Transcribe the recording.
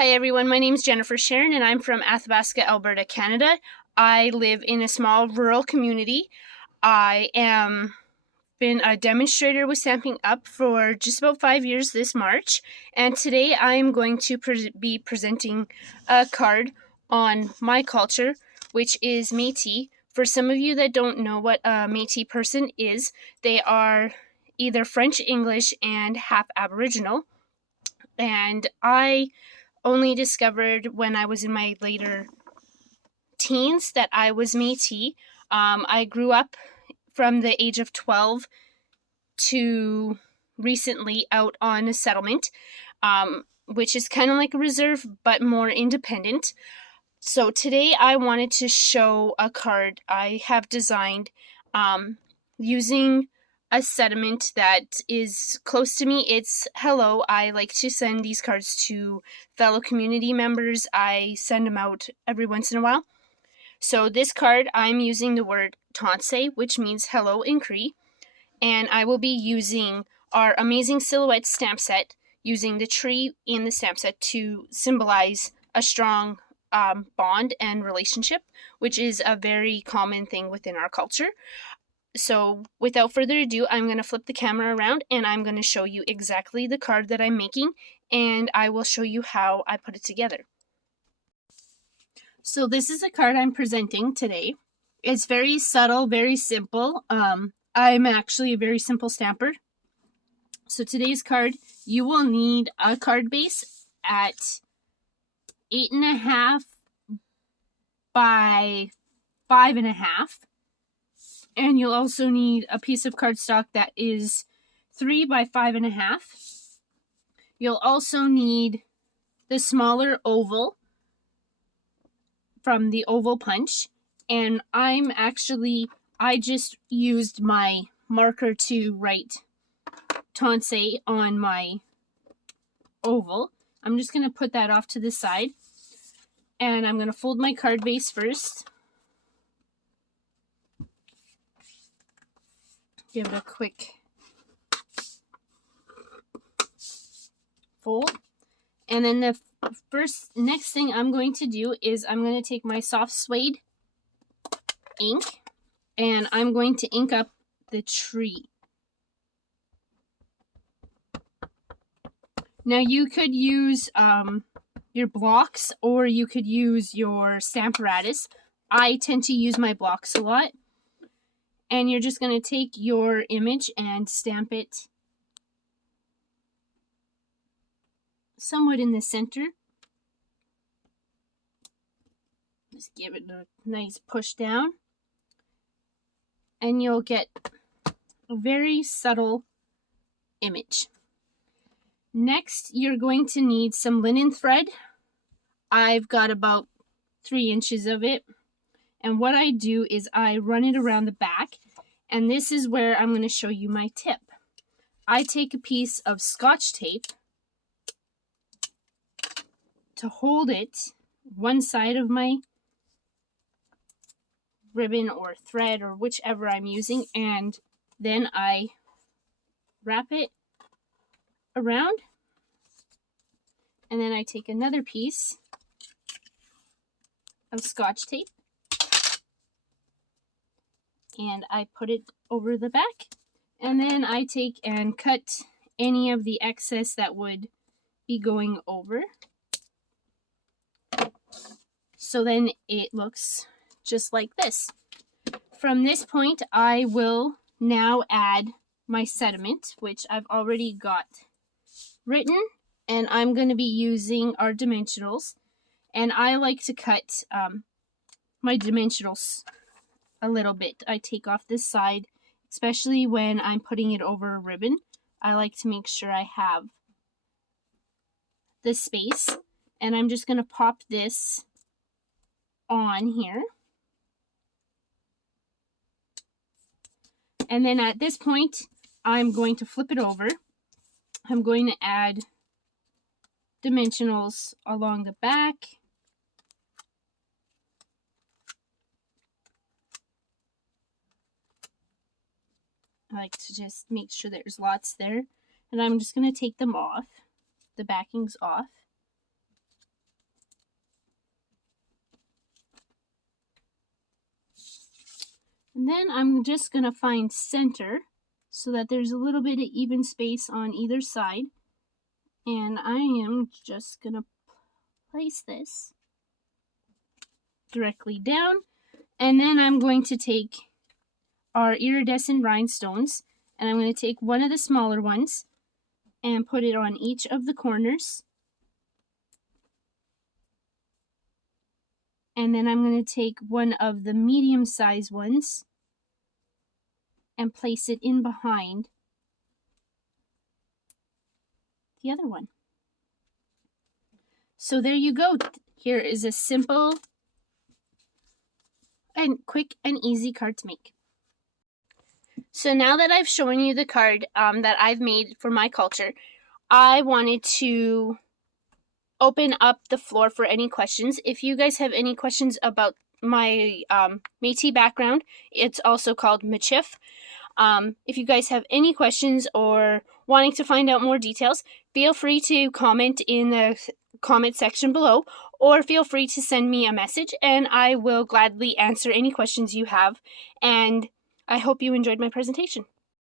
Hi everyone, my name is Jennifer Sharon and I'm from Athabasca, Alberta, Canada. I live in a small rural community. I am been a demonstrator with Stamping Up for just about 5 years this March, and today I am going to be presenting a card on my culture, which is Métis. For some of you that don't know what a Métis person is, they are either French, English, and half Aboriginal, and I only discovered when I was in my later teens that I was Métis. I grew up from the age of 12 to recently out on a settlement, which is kind of like a reserve but more independent. So today I wanted to show a card I have designed using a sentiment that is close to me. It's hello. I like to send these cards to fellow community members. I send them out every once in a while. So this card, I'm using the word Tanisi, which means hello in Cree, and I will be using our amazing silhouette stamp set, using the tree in the stamp set to symbolize a strong bond and relationship, which is a very common thing within our culture. So without further ado, I'm going to flip the camera around and I'm going to show you exactly the card that I'm making, and I will show you how I put it together. So this is a card I'm presenting today. It's very subtle, very simple. I'm actually a very simple stamper. So today's card, you will need a card base at 8.5 by 5.5. And you'll also need a piece of cardstock that is 3 by 5.5. You'll also need the smaller oval from the oval punch. And I just used my marker to write Tanisi on my oval. I'm just going to put that off to the side. And I'm going to fold my card base first. Give it a quick fold. And then the next thing I'm going to do is I'm going to take my soft suede ink and I'm going to ink up the tree. Now you could use your blocks or you could use your Stamparatus. I tend to use my blocks a lot. And you're just going to take your image and stamp it somewhat in the center. Just give it a nice push down. And you'll get a very subtle image. Next, you're going to need some linen thread. I've got about 3 inches of it. And what I do is I run it around the back, and this is where I'm going to show you my tip. I take a piece of Scotch tape to hold it one side of my ribbon or thread or whichever I'm using, and then I wrap it around, and then I take another piece of Scotch tape and I put it over the back, and then I take and cut any of the excess that would be going over. So then it looks just like this. From this point, I will now add my sediment, which I've already got written, and I'm going to be using our dimensionals. And I like to cut my dimensionals a little bit. I take off this side, especially when I'm putting it over a ribbon. I like to make sure I have the space, and I'm just going to pop this on here. And then at this point, I'm going to flip it over. I'm going to add dimensionals along the back. I like to just make sure there's lots there. And I'm just going to take them off, the backings off. And then I'm just going to find center so that there's a little bit of even space on either side. And I am just going to place this directly down. And then I'm going to take our iridescent rhinestones, and I'm going to take one of the smaller ones and put it on each of the corners. And then I'm going to take one of the medium-sized ones and place it in behind the other one. So there you go. Here is a simple and quick and easy card to make. So now that I've shown you the card that I've made for my culture, I wanted to open up the floor for any questions. If you guys have any questions about my Métis background, it's also called Michif. If you guys have any questions or wanting to find out more details, feel free to comment in the comment section below, or feel free to send me a message and I will gladly answer any questions you have. And I hope you enjoyed my presentation.